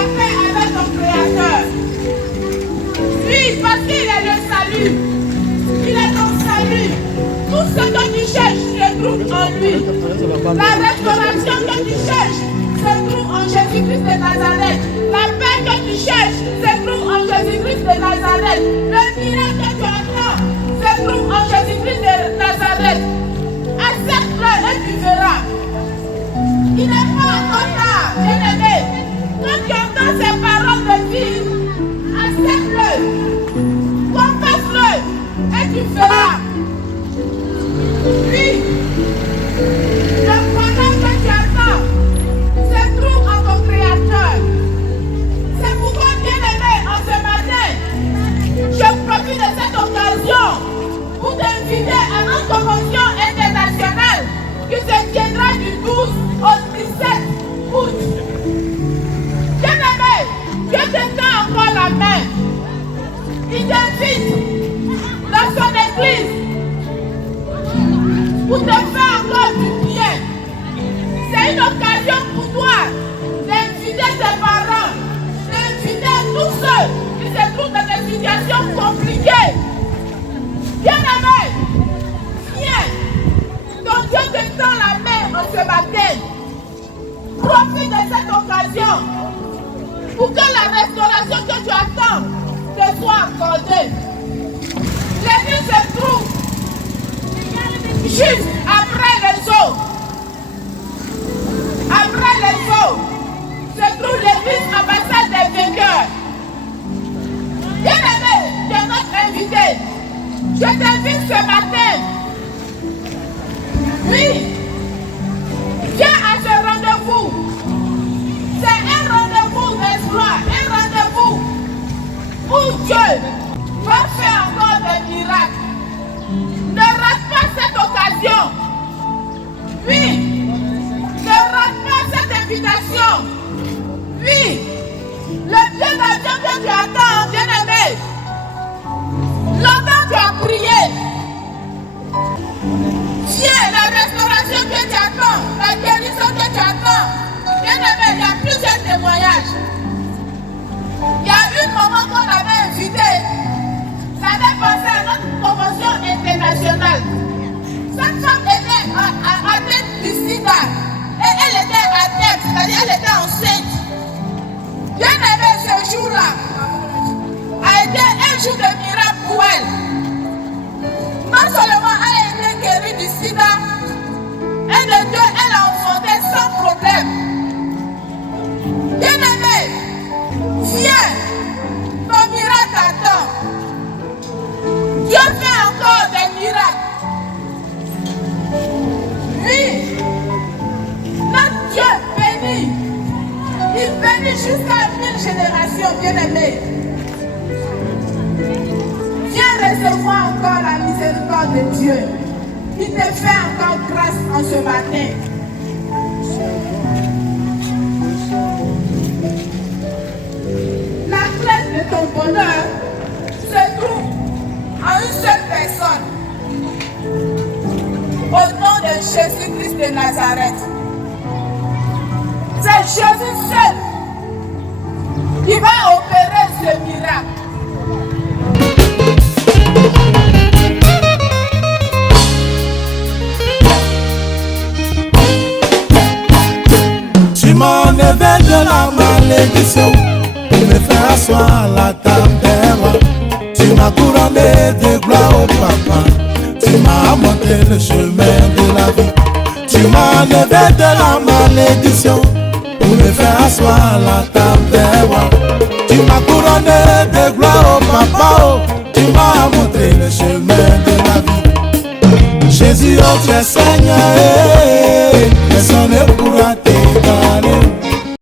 la paix avec ton Créateur. Oui, parce qu'il est le salut. Il est ton salut. Tout ce que tu cherches se trouve en lui. La restauration que tu cherches se trouve en Jésus-Christ de Nazareth. La paix que tu cherches se trouve en Jésus-Christ de Nazareth. Le miracle que tu attends se trouve en Jésus-Christ de Nazareth. Accepte-le et tu verras. Il n'est pas encore tard, bien-aimé. Quand tu entends ces paroles de vie, accepte-le, confesse-le et tu feras. Oui, le bonheur que tu attends se trouve en ton Créateur. C'est pourquoi, bien-aimé, en ce matin, je profite de cette occasion pour t'inviter à notre convention internationale qui se tiendra du 12 au 17 août. Bien-aimé, Dieu te tend encore la main. Il t'invite dans son église pour te faire encore du bien. C'est une occasion pour toi d'inviter tes parents, d'inviter tous ceux qui se trouvent dans des situations compliquées. Bien-aimé, viens. Ton Dieu te tend la main en ce matin. Profite de cette occasion pour que la restauration que tu attends te soit accordée. L'église se trouve juste après les eaux. Après les eaux se trouve l'église ambassade des vainqueurs. Bien-aimé, tu es notre invité. Je t'invite ce matin. Oui, viens à ce rendez-vous. C'est un rendez-vous d'espoir, un rendez-vous où Dieu va faire encore des miracles. Ne rate pas cette occasion. Oui, ne rate pas cette invitation. Oui, le Dieu d'action que tu attends, bien-aimé. Longtemps tu as prié. Viens, la restauration que tu attends, la guérison que tu attends. Bien-aimé, il y a plusieurs témoignages. Il y a une maman qu'on avait invitée. Ça avait passé à notre convention internationale. Cette femme était atteinte du sida. Et elle était atteinte, c'est-à-dire elle était enceinte. Bien-aimé, ce jour-là a été un jour de miracle pour elle. Non seulement elle a été guérie du sida, et de Dieu, elle a enfanté sans problème. Bien-aimé, viens, ton miracle attend. Dieu fait encore des miracles. Oui, notre Dieu bénit. Il bénit jusqu'à 1000 générations, bien-aimé. Viens recevoir encore la miséricorde de Dieu. Il te fait encore grâce en ce matin. La clé de ton bonheur se trouve en une seule personne. Au nom de Jésus-Christ de Nazareth. C'est Jésus seul qui va opérer ce miracle. Tu m'as enlevé de la malédiction pour me faire asseoir à la table des rois. Tu m'as couronné de gloire au papa. Tu m'as montré le chemin de la vie. Tu m'as enlevé de la malédiction pour me faire asseoir à la table des rois. Tu m'as couronné de gloire au papa. Tu m'as montré le chemin de la vie. Jésus, oh tu es Seigneur.